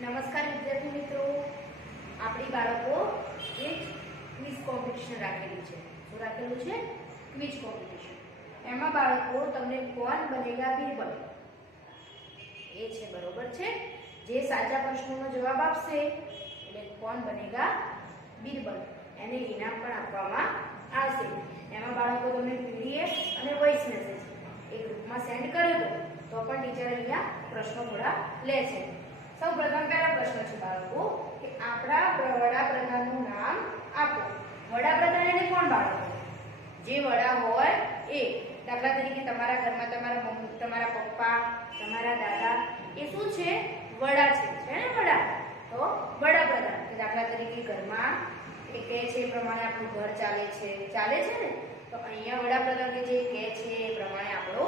નમસ્કાર વિદ્યાર્થી મિત્રો, આપણી બાળકો એક ક્વિઝ કોમ્પિટિશન રાખેલી છે. શું રાખેલું છે? Quiz competition. એમાં બાળકો તમને કોણ બનેગા બીરબલ એ છે, બરોબર છે? જે સાચા પ્રશ્નોનો જવાબ આપશે એટલે કોણ બનેગા બીરબલ એને ઇનામ પણ આપવામાં આવશે. એમાં બાળકો તમને પીડીએફ અને વોઇસ મેસેજ એક ગ્રુપમાં સેન્ડ કર્યો તો પણ ટીચર અહીંયા પ્રશ્નો થોડા લે છે. સૌપ્રથમ પહેલો પ્રશ્ન છે બાળકો કે આપણા વડાપ્રધાનનું નામ આપો. વડાપ્રધાન એટલે કોણ બાળકો? જે વડા હોય એ. દાખલા તરીકે તમારા ઘરમાં તમારા મમ્મી, તમારા પપ્પા, તમારા દાદા એ શું છે? વડા છે ને વડા? તો વડાપ્રધાન કે દાખલા તરીકે ઘરમાં એ કહે છે એ પ્રમાણે આપણું ઘર ચાલે છે ને? તો અહીંયા વડાપ્રધાન કે જે કહે છે એ પ્રમાણે આપણો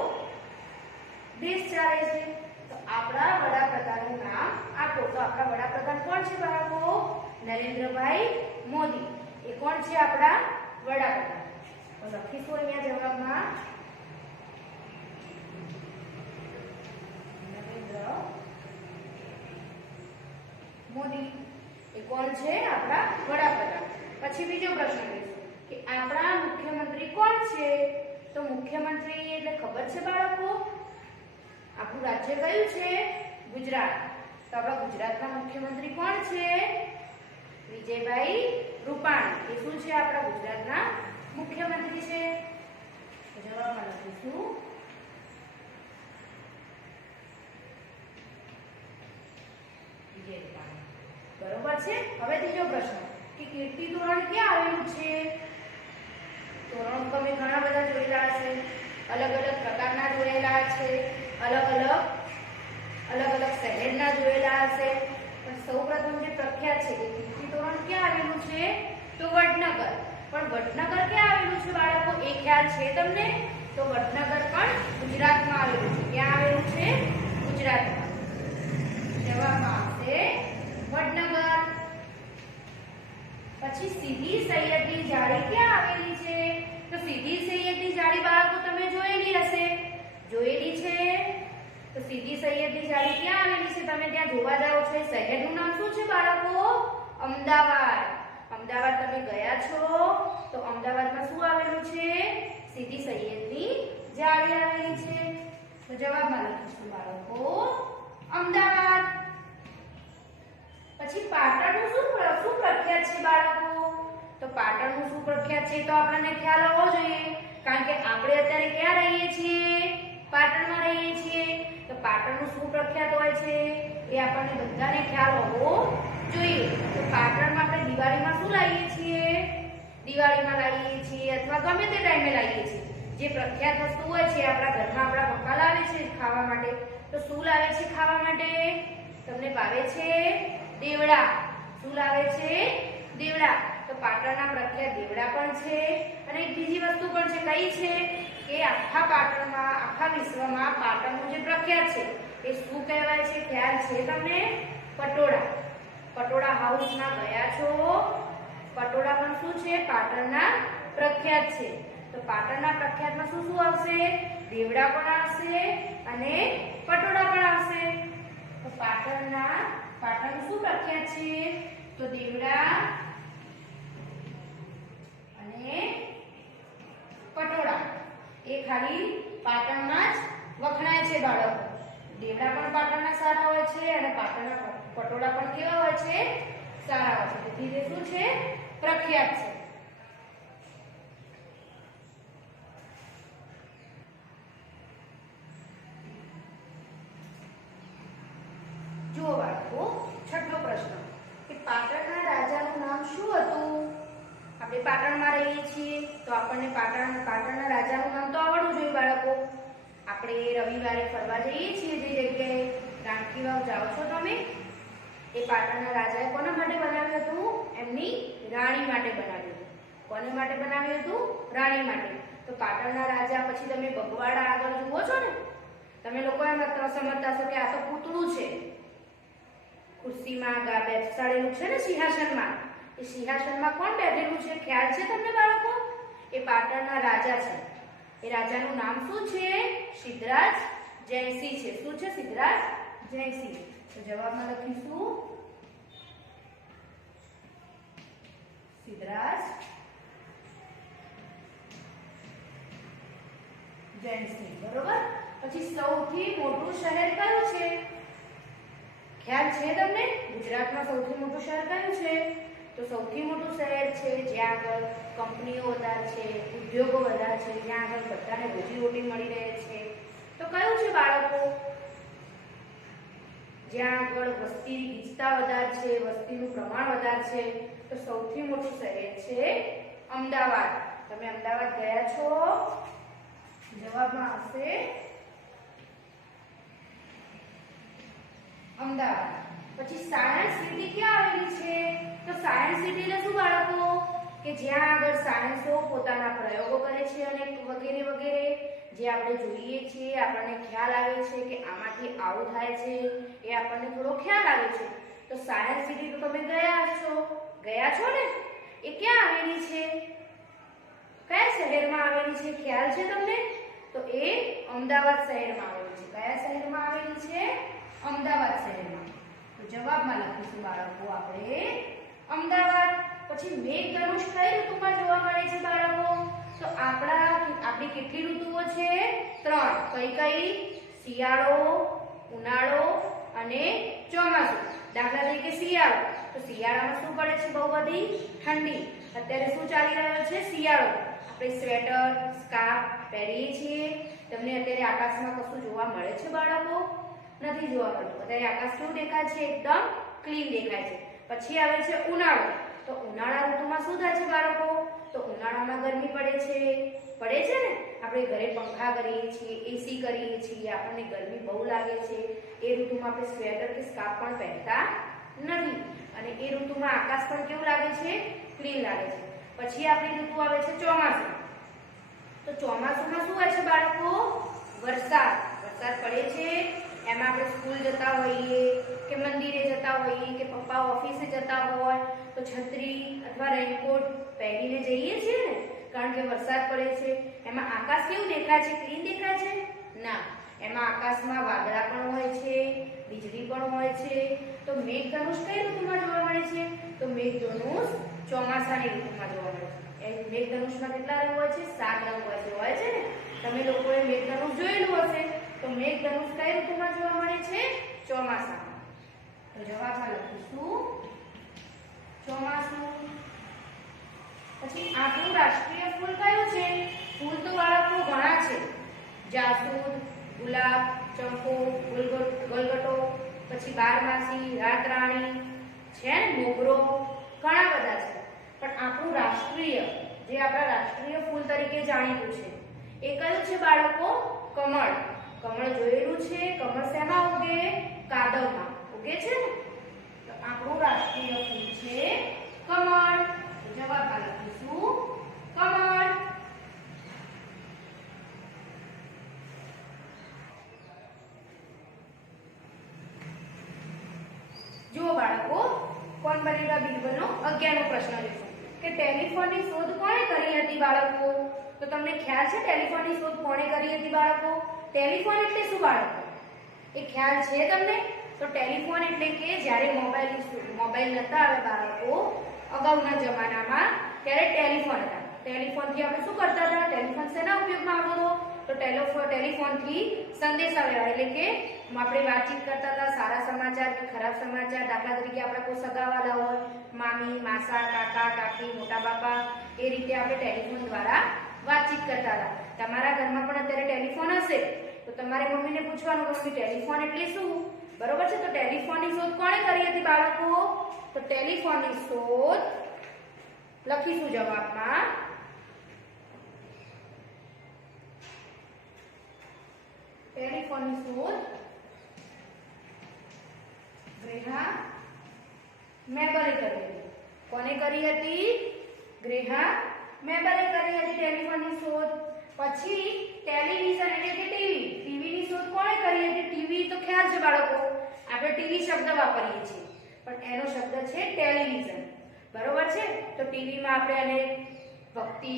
દેશ ચાલે છે. તો આપણા વડાપ્રધાનનું નામ આપો. તો આપણા વડાપ્રધાન કોણ છે બાળકો? નરેન્દ્રભાઈ મોદી. એ કોણ છે આપણા વડાપ્રધાન? તો લખીશું અહીંયા જવાબમાં નરેન્દ્ર મોદી એ કોણ છે? આપણા વડાપ્રધાન. પછી બીજો પ્રશ્ન લઈશું કે આપણા મુખ્યમંત્રી કોણ છે? તો મુખ્યમંત્રી એટલે ખબર છે બાળકો? આપણું રાજ્ય કયું છે? ગુજરાત. તો આપણા ગુજરાતના મુખ્યમંત્રી કોણ છે? વિજયભાઈ રૂપાણી. એ શું છે? આપણા ગુજરાતના મુખ્યમંત્રી છે. જવાબમાં લખીશું વિજય રૂપાણી. બરોબર છે. હવે ત્રીજો પ્રશ્ન કે કીર્તિ તોરણ ક્યાં આવેલું છે? તોરણ તમે ઘણા બધા જોયેલા હશે, અલગ અલગ પ્રકારના જોયેલા છે, અલગ અલગ શહેરના જોયેલા હશે. પણ સૌપ્રથમ જે પ્રખ્યાત છે કે કીર્તિ તોરણ ક્યાં આવેલું છે? તો વડનગર. પણ વડનગર ક્યાં આવેલું છે બાળકો? એ ખ્યાલ છે તમને? તો વડનગર પણ ગુજરાતમાં આવેલું છે. ક્યાં આવેલું છે? ગુજરાતમાં. જવાબમાં આવશે વડનગર. પછી સીદી સૈયદની જાળી ક્યાં આવેલી છે? તો સીદી સૈયદની જાળી બાળકો તમે જોયેલી હશે. જોયેલી છે? તો સીદી સૈયદની જાળી ક્યાં આવેલી છે? તમે ત્યાં જોવા જાઓ છો. શહેરનું નામ શું છે બાળકો? અમદાવાદ. અમદાવાદ તમે ગયા છો તો અમદાવાદમાં શું આવેલું છે? સીદી સૈયદની જાળી આવેલી છે. તો જવાબમાં લખીશું બાળકો અમદાવાદ. પછી પાટણનું શું પ્રખ્યાત છે બાળકો? તો પાટણનું શું પ્રખ્યાત છે તો આપણને ખ્યાલ હોવો જોઈએ, કારણ કે આપણે અત્યારે ક્યાં રહીએ છીએ? પાટણમાં રહીએ છીએ. તો પાટણનું શું પ્રખ્યાત હોય છે એ આપણને બધાને ખ્યાલ હોવો જોઈએ. તો પાટણમાં આપણે દિવાળીમાં શું લાવીએ છીએ? દિવાળીમાં લાવીએ છીએ અથવા ગમે તે ટાઈમે લાવીએ છીએ. જે પ્રખ્યાત વસ્તુ હોય છે આપણા ઘરમાં આપણા પપ્પા લાવે છે ખાવા માટે. તો શું લાવે છે ખાવા માટે? તમને ભાવે છે? દેવડા. શું લાવે છે? દેવડા. તો પાટણના પ્રખ્યાત દેવડા પણ છે. અને એક બીજી વસ્તુ પણ છે. કઈ છે? કે આખા પાટણમાં, આખા વિશ્વમાં પાટણનું જે પ્રખ્યાત છે એ શું કહેવાય છે? ખ્યાલ છે તમને? પટોળા. પટોળા હાઉસમાં ગયા છો? પટોળા પણ શું છે? પાટણના પ્રખ્યાત છે. તો પાટણના પ્રખ્યાતમાં શું શું આવશે? દેવડા પણ આવશે અને પટોળા પણ આવશે. તો પાટણનું શું પ્રખ્યાત છે? તો દેવડા અને પટોળા. એ ખાલી પાટણમાં જ વખણાય છે બાળકો. દેવડા પણ પાટણના સારા હોય છે અને પાટણના પટોળા પણ કેવા હોય છે? સારા હોય છે. તેથી તે શું છે? પ્રખ્યાત છે. જુઓ બાળકો, છઠ્ઠો પ્રશ્ન કે પાટણના રાજાનું નામ શું હતું? આપણે પાટણમાં રહીએ છીએ તો આપણને પાટણના રાજાનું નામ તો આવડવું જોઈએ બાળકો. આપણે રવિવારે ફરવા જઈએ છીએ જે જગ્યાએ, રાણકી વાવ જાઓ છો તમે, એ પાટણના રાજાએ કોના માટે બનાવ્યું હતું? એમની રાણી માટે બનાવ્યું હતું. કોને માટે બનાવ્યું હતું? રાણી માટે. તો પાટણના રાજા. પછી તમે બગવાડા આગળ જુઓ છો ને, તમે લોકો એમ સમજતા છો કે આ તો પૂતળું છે, ખુરશીમાં બેસાડેલું છે ને સિંહાસનમાં. એ સિંહાસનમાં કોણ બેઠેલું છે? ખ્યાલ છે તમને બાળકો? એ પાટણના રાજા છે. એ રાજાનું નામ શું છે? સિદ્ધરાજ જયસિંહ છે. શું છે? સિદ્ધરાજ જયસિંહ. તો જવાબમાં લખીશું સિદ્ધરાજ જૈનસિંહ. બરોબર. પછી સૌથી મોટું શહેર કયું છે? ખ્યાલ છે તમને? ગુજરાતમાં સૌથી મોટું શહેર કયું છે? તો સૌથી મોટું શહેર છે જ્યાં આગળ કંપનીઓ વધારે છે, ઉદ્યોગો વધારે છે, જ્યાં આગળ બધાને રોજીરોટી મળી રહે છે. તો કયું છે બાળકો? જ્યાં આગળ વસ્તી ગીચતા વધારે છે, વસ્તીનું પ્રમાણ વધારે છે. તો સૌથી મોટું શહેર છે અમદાવાદ. તમે અમદાવાદ ગયા છો? જવાબમાં આવશે અમદાવાદ. પછી સાયન્સ સિટી ક્યાં આવેલી છે? તો સાયન્સ સિટી એટલે શું બાળકો? કે જ્યાં આગળ સાયન્સો પોતાના પ્રયોગો કરે છે અને વગેરે વગેરે જે આપણે જોઈએ છીએ, આપણને ખ્યાલ આવે છે કે આમાંથી આવું થાય છે, એ આપણને થોડો ખ્યાલ આવે છે. તો સાયન્સ સિટી તો તમે ગયા છો ને? એ ક્યાં આવેલી છે? કયા શહેરમાં આવેલી છે? ખ્યાલ છે તમને? તો એ અમદાવાદ શહેરમાં આવેલી છે. કયા શહેરમાં આવેલી છે? અમદાવાદ શહેરમાં. તો જવાબમાં લખીશું બાળકો આપણે અમદાવાદ. પછી મેઘધનુષ કઈ ઋતુમાં જોવા મળે છે બાળકો? તો આપણી કેટલી ઋતુઓ છે? 3. કઈ? શિયાળો, ઉનાળો અને ચોમાસું. દાખલા તરીકે શિયાળો. તો શિયાળામાં શું પડે છે? બહુ બધી ઠંડી. અત્યારે શું ચાલી રહ્યો છે? શિયાળો. આપણે સ્વેટર, સ્કાર્ફ પહેરીએ છીએ. તમને અત્યારે આકાશમાં કશું જોવા મળે છે બાળકો? નથી જોવા મળતું. અત્યારે આકાશ કેવું દેખાય છે? એકદમ ક્લીન દેખાય છે. પછી આવે છે ઉનાળો. તો ઉનાળા ઋતુમાં શું થાય છે બાળકો? તો ઉનાળામાં ગરમી પડે છે ને? આપણે ઘરે પંખા કરીએ છીએ, એસી કરીએ છીએ, આપણને ગરમી બહુ લાગે છે. એ ઋતુમાં આપણે સ્વેટર કે સ્કાર્ફ પણ પહેરતા નથી અને એ ઋતુમાં આકાશ પણ કેવું લાગે છે? ક્લીન લાગે છે. પછી આપણી ઋતુ આવે છે ચોમાસું. તો ચોમાસુમાં શું હોય છે બાળકો? વરસાદ પડે છે. એમાં આપણે સ્કૂલ જતા હોઈએ કે મંદિરે જતા હોઈએ કે પપ્પા ઓફિસે જતા હોય તો છત્રી અથવા રેનકોટ પહેરીને જઈએ છીએ ને, કારણ કે વરસાદ પડે છે. એમાં આકાશ કેવું દેખાય છે? ક્લીન દેખાય છે? ના, એમાં આકાશમાં વાદળા પણ હોય છે, વીજળી પણ હોય છે. તો મેઘધનુષ કઈ ઋતુમાં જોવા મળે છે? તો મેઘધનુષ ચોમાસાની ઋતુમાં જોવા મળે છે. મેઘધનુષમાં કેટલા રંગ હોય છે? 7 રંગ હોય છે ને? તમે લોકોએ મેઘધનુષ જોયેલું હશે. તો મેઘધનુષ કઈ ઋતુમાં જોવા મળે છે? ચોમાસામાં. તો જવાબમાં લખીશું ચોમાસું. પછી આપણું રાષ્ટ્રીય ફૂલ કયું છે? ફૂલ તો બાળકો ઘણા છે. જાસૂદ, ગુલાબ, ચંપો, ગલગોટો, પછી બારમાસી, રાતરાણી છે ને, મોગરો, ઘણા બધા છે. પણ આપણું રાષ્ટ્રીય, જે આપણા રાષ્ટ્રીય ફૂલ તરીકે જાણીતું છે, એ કયું છે બાળકો? કમળ. કમળ જોયેલું છે? કમળ શેમાં ઉગે? કાદવમાં ઉગે છે ને? તો આપણું રાષ્ટ્રીય ફૂલ છે કમળ. તો જવાબમાં લખીશું કમળ. જુઓ બાળકો, કોણ બનેગા બીરબલનો 11મો પ્રશ્ન જોઈશું કે ટેલિફોનની શોધ કોણે કરી હતી બાળકો? તો તમને ખ્યાલ છે ટેલિફોનની શોધ કોણે કરી હતી બાળકો? ટેલિફોન એટલે શું બાળકો? એ ખ્યાલ છે તમને? તો ટેલિફોન એટલે કે જ્યારે મોબાઈલ નતા આવે બાળકો, અગાઉના જમાનામાં, ત્યારે ટેલિફોન હતા. ટેલિફોનથી આપણે શું કરતા હતા? ટેલિફોન શેના ઉપયોગમાં આવતો? તો ટેલિફોનથી સંદેશાવ્યવહાર એટલે કે આપણે વાતચીત કરતા હતા, સારા સમાચાર કે ખરાબ સમાચાર. દાખલા તરીકે આપણે કોઈ સગાવાલા હોય, મામી, માસા, કાકા, કાકી, મોટા બાપા, એ રીતે આપણે ટેલિફોન દ્વારા વાતચીત કરતા હતા. તમારા ઘરમાં પણ અત્યારે ટેલિફોન હશે તો તમારે મમ્મીને પૂછવાનું કે મમ્મી ટેલિફોન એટલે શું? બરોબર છે? તો ટેલિફોનની શોધ કોણે કરી હતી બાળકો? તો ટેલિફોનની શોધ લખીશું જવાબમાં ટેલિફોનની શોધ ગ્રેહામ મેબલે કરી હતી. કોને કરી હતી? ગ્રેહામ મેબલે કરી હતી ટેલિફોનની શોધ. પછી ટેલિવિઝન એટલે કે ટીવીની શોધ કોણે કરી હતી? ટીવી તો ખ્યાલ છે બાળકો, આપણે ટીવી શબ્દ વાપરીએ છીએ, પણ એનો શબ્દ છે ટેલિવિઝન. બરોબર છે? તો ટીવીમાં આપણે ભક્તિ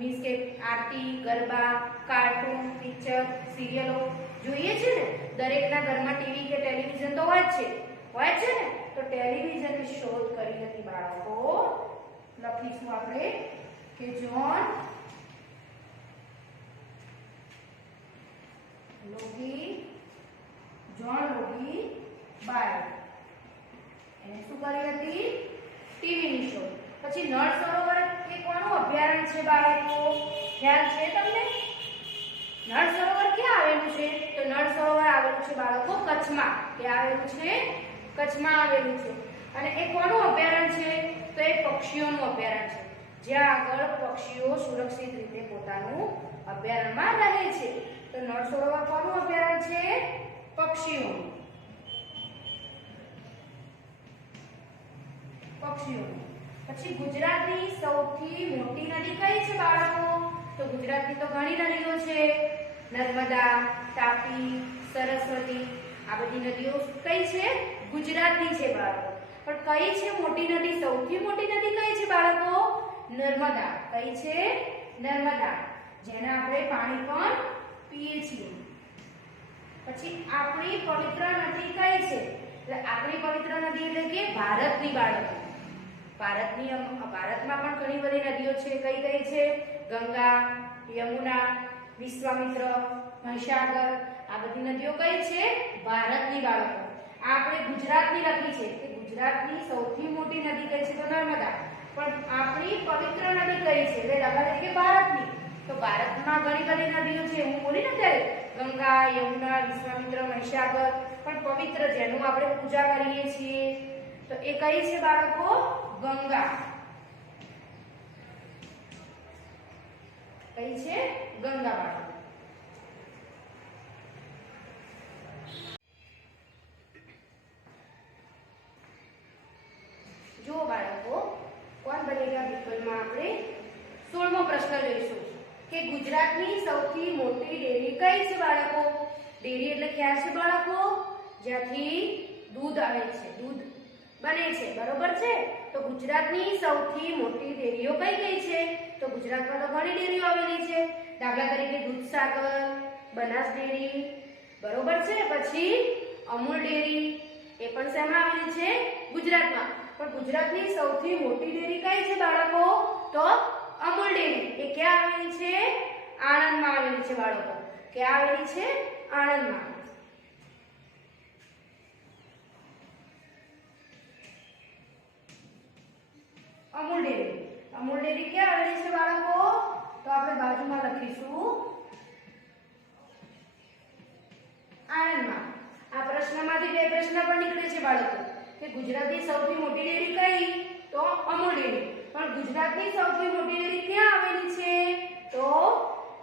મીન્સ કે આરતી, ગરબા, કાર્ટૂન, પિક્ચર, સિરિયલો જોઈએ છે ને, દરેકના ઘરમાં ટીવી કે ટેલિવિઝન તો હોય જ છે ને, તો ટેલિવિઝનની શોધ કરી હતી બાળકો. લખીશું આપણે કે જોન લોગી બાય એને શું કરી હતી? ટીવીની શોધ. પછી નળ સરોવર એ કોનું અભયારણ્ય છે બાળકો? ખ્યાલ છે તમને? નળ સરોવર ક્યાં આવેલું છે? તો નળ સરોવર આવેલું છે બાળકો કચ્છમાં. ક્યાં આવેલું છે? કચ્છમાં આવેલું છે. અને એ કોનું અભયારણ્ય છે? તો એ પક્ષીઓનું અભયારણ્ય છે, જ્યાં આગળ પક્ષીઓ સુરક્ષિત રીતે પોતાનું અભયારણ્યમાં રહે છે. તો નળ સરોવર કોનું અભયારણ્ય છે? પક્ષીઓનું. પછી ગુજરાતની સૌથી મોટી નદી કઈ છે બાળકો? તો ગુજરાતની તો ઘણી નદીઓ છે, નર્મદા, તાપી, સરસ્વતી. આ બધી નદીઓ કઈ છે? ગુજરાતની છે બાળકો. પણ કઈ છે મોટી નદી? સૌથી મોટી નદી કઈ છે બાળકો? નર્મદા. કઈ છે? નર્મદા, જેના આપણે પાણી પણ પીએ છીએ. પછી આપણી પવિત્ર નદી કઈ છે? એટલે આપણી પવિત્ર નદી એટલે કે ભારતની બાળકો. ભારતમાં પણ ઘણી બધી નદીઓ છે. કઈ કઈ છે? ગંગા, યમુના, વિશ્વામિત્ર, મહીસાગર. આ બધી નદીઓ કઈ છે? ભારતની બાળકો. આ આપણે ગુજરાતની લખી છે કે ગુજરાતની સૌથી મોટી નદી કઈ છે? તો નર્મદા. પણ આપણી પવિત્ર નદી કઈ છે? એટલે લગાડે કે ભારતની. તો ભારતમાં ઘણી બધી નદીઓ છે, હું બોલી ને ત્યારે ગંગા, યમુના, વિશ્વામિત્ર, મહીસાગર. પણ પવિત્ર જેનું આપણે પૂજા કરીએ છીએ તો એ કઈ છે બાળકો? ગંગા. કઈ છે? ગંગા બાળકો. જો બાળકો કોણ બનેગા વિકલ્પમાં આપણે 16મો પ્રશ્ન લઈશું કે ગુજરાતની સૌથી મોટી ડેરી કઈ છે બાળકો? ડેરી એટલે ખ્યાલ છે બાળકો? જ્યાંથી દૂધ આવે છે, દૂધ બને છે, બરોબર છે? તો ગુજરાતની સૌથી મોટી ડેરીઓ કઈ કઈ છે? તો ગુજરાતમાં તો ઘણી ડેરીઓ આવેલી છે. દાખલા તરીકે દૂધસાગર, બનાસ ડેરી, બરોબર છે? પછી અમૂલ ડેરી, એ પણ શેમાં આવેલી છે? ગુજરાતમાં. પણ ગુજરાતની સૌથી મોટી ડેરી કઈ છે બાળકો? તો અમૂલ ડેરી. એ ક્યાં આવેલી છે? આણંદમાં આવેલી છે બાળકો. ક્યાં આવેલી છે? આણંદમાં. અમૂલ ડેરી. અમૂલ ડેરી ક્યાં આવેલી છે બાળકો? તો આપણે બાજુમાં લખીશું આણંદમાં. આ પ્રશ્નમાંથી બે પ્રશ્ન પણ નીકળે છે બાળકો કે ગુજરાતની સૌથી મોટી ડેરી કઈ? તો અમૂલ ડેરી. પણ ગુજરાતની સૌથી મોટી ડેરી ક્યાં આવેલી છે? તો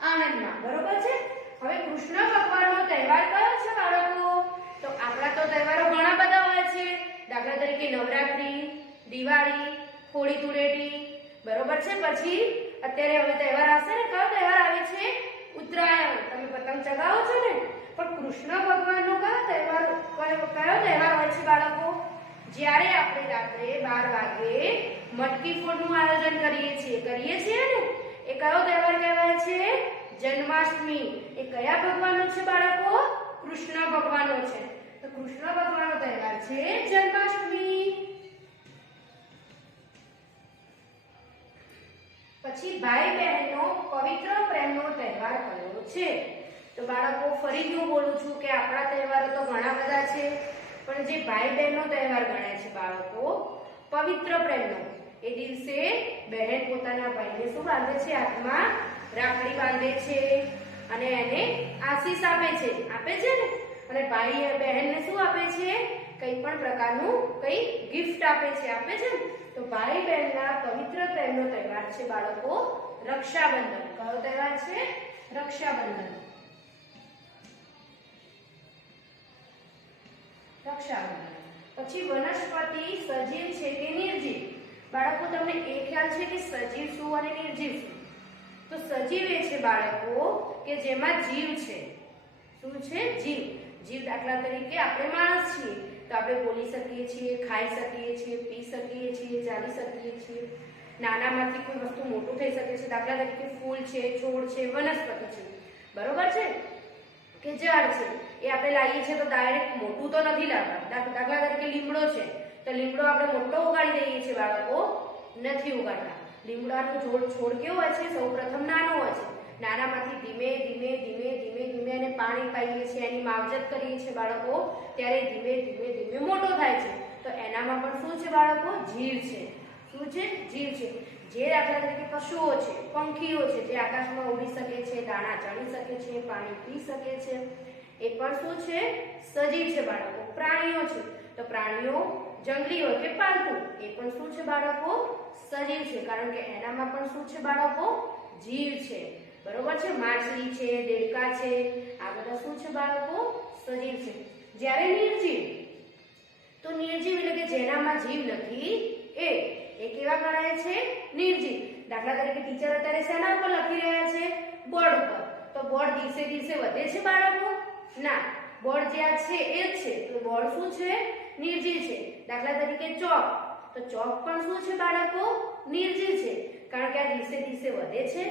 આણંદમાં, બરોબર છે? હવે કૃષ્ણ ભગવાનનો તહેવાર કયો છે બાળકો? તો આપણા તો તહેવારો ઘણા બધા હોય છે. દાખલા તરીકે નવરાત્રી, દિવાળી, હોળી ધૂળેટી, બરોબર છે? પછી અત્યારે હવે તહેવાર આવશે ને, કયો તહેવાર આવે છે? ઉત્તરાયણ. તમે પતંગ ચગાવો છો ને? પણ કૃષ્ણ ભગવાનનો કયો તહેવાર હોય છે બાળકો? જ્યારે આપણે રાત્રે 12 વાગે મટકી ફોડનું આયોજન કરીએ છીએ ને, એ કયો તહેવાર કહેવાય છે? જન્માષ્ટમી. એ કયા ભગવાનનો છે બાળકો? કૃષ્ણ ભગવાનનો છે. તો કૃષ્ણ ભગવાનનો તહેવાર છે જન્માષ્ટમી. પછી ભાઈ બહેનનો પવિત્ર પ્રેમનો તહેવાર કયો છે? તો બાળકો ફરી હું બોલું છું કે આપણા તહેવારો તો ઘણા બધા છે, પણ જે ભાઈ બહેનનો તહેવાર ગણાય છે બાળકો પવિત્ર પ્રેમનો, એ દિવસે બહેન પોતાના ભાઈને શું બાંધે છે? હાથમાં રાખડી બાંધે છે અને એને આશીષ આપે છે ને? અને ભાઈ બહેનને શું આપે છે? કઈ પણ પ્રકારનું કઈ ગિફ્ટ આપે છે ને? તો ભાઈ બહેનના પવિત્ર પ્રેમનો તહેવાર છે બાળકો રક્ષાબંધન. કયો તહેવાર છે? રક્ષાબંધન. પછી વનસ્પતિ સજીવ છે કે નિર્જીવ? બાળકો તમને એ ખ્યાલ છે કે સજીવ શું અને નિર્જીવ શું? તો સજીવ એ છે બાળકો કે જેમાં જીવ છે. શું છે? જીવ. જીવ દાખલા તરીકે આપણે માણસ છીએ તો આપણે બોલી શકીએ છીએ, ખાઈ શકીએ છીએ, પી શકીએ છીએ, ચાલી શકીએ છીએ. નાનામાંથી કોઈ વસ્તુ મોટું થઈ શકે છે, દાખલા તરીકે ફૂલ છે, છોડ છે, વનસ્પતિ છે, બરોબર છે, કે ઝાડ છે, એ આપણે લાવીએ છીએ તો ડાયરેક્ટ મોટું તો નથી લાવતા. દાખલા તરીકે લીમડો છે તો લીમડો આપણે મોટો ઉગાડી દઈએ છીએ બાળકો, નથી ઉગાડતા. લીમડાનો છોડ કેવો હોય છે, સૌપ્રથમ નાનો હોય છે, નાનામાંથી ધીમે ધીમે ધીમે ધીમે ધીમે એને પાણી પાઈએ છીએ, એની માવજત કરીએ છીએ બાળકો, ત્યારે ધીમે ધીમે ધીમે મોટો થાય છે. તો એનામાં પણ શું છે બાળકો, જીવ છે. શું છે? જીવ છે. જે દાખલા તરીકે પશુઓ છે, પંખીઓ છે, જે આકાશમાં ઉડી શકે છે, દાણા ચણી શકે છે, પાણી પી શકે છે, એ પણ શું છે, સજીવ છે બાળકો. પ્રાણીઓ છે તો પ્રાણીઓ જંગલી હોય કે પાલતુ, એ પણ શું છે બાળકો, સજીવ છે, કારણ કે એનામાં પણ શું છે બાળકો, જીવ છે, બરોબર છે. માછલી છે, દેડકા છે, આ બધા શું છે બાળકો, સજીવ છે. જ્યારે નિર્જીવ, તો નિર્જીવ એટલે કે જેનામાં જીવ નથી એ કેવા ગણાય છે, નિર્જીવ. દાખલા તરીકે ટીચર અત્યારે શેના ઉપર લખી રહ્યા છે, બોર્ડ ઉપર. તો બોર્ડ દિવસે દિવસે વધે છે બાળકો, ના, બોર્ડ જે આ છે એ જ છે, તો બોર્ડ શું છે, નિર્જીવ છે. દાખલા તરીકે ચોક, તો ચોક પણ શું છે બાળકો, નિર્જીવ છે, કારણ કે આ દિવસે દિવસે વધે છે,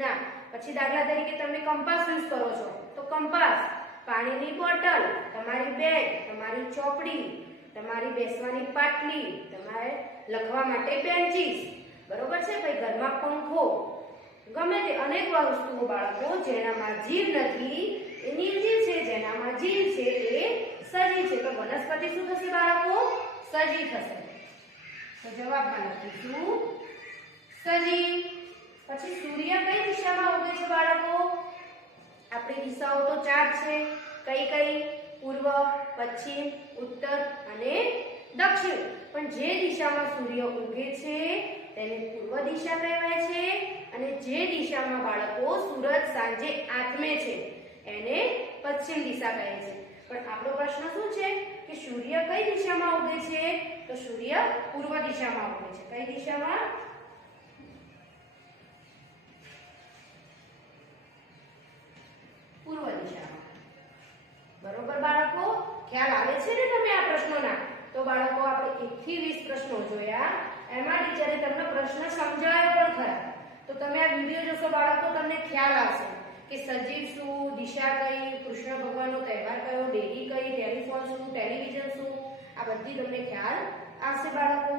ના. પછી દાખલા તરીકે તમે કંપાસ યુઝ કરો છો, તો કંપાસ, પાણીની બોટલ, તમારી બેગ, તમારી ચોપડી, તમારી બેસવાની પાટલી, તમારે લખવા માટે બેન્ચીસ, બરોબર છે. પછી ઘરમાં પંખો, ગમે તે અનેક વસ્તુઓ બાળકો જેનામાં જીવ નથી એ નિર્જીવ છે, જેનામાં જીવ છે એ સજીવ છે. તો વનસ્પતિ શું થશે બાળકો, સજીવ થશે. તો જવાબમાં લખીશું સજીવ. પછી સૂર્ય કઈ દિશામાં ઉગે છે બાળકો, આપણી દિશાઓ તો 4 છે. કઈ કઈ? પૂર્વ, પશ્ચિમ, ઉત્તર અને દક્ષિણ. પણ જે દિશામાં સૂર્ય ઉગે છે તેને પૂર્વ દિશા કહેવાય છે, અને જે દિશામાં બાળકો સૂરજ સાંજે આથમે છે એને પશ્ચિમ દિશા કહે છે. પણ આપણો પ્રશ્ન શું છે કે સૂર્ય કઈ દિશામાં ઉગે છે, તો સૂર્ય પૂર્વ દિશામાં ઉગે છે. કઈ દિશામાં? પૂર્વ દિશામાં. બરોબર બાળકો, ખ્યાલ આવે છે ને તમે આ પ્રશ્નોના? તો બાળકો આપણે 1 થી 20 પ્રશ્નો જોયા, એમાં ટીચરે તમને પ્રશ્ન સમજાવ્યો પણ ખરા. તો તમે આ વિડિયો જોશો બાળકો, તમને ખ્યાલ આવશે કે સજીવ શું, દિશા કઈ, કૃષ્ણ ભગવાનનો તહેવાર કયો, ડેરી કઈ, ટેલિફોન શું, ટેલિવિઝન શું, આ બધી તમને ખ્યાલ આવશે બાળકો.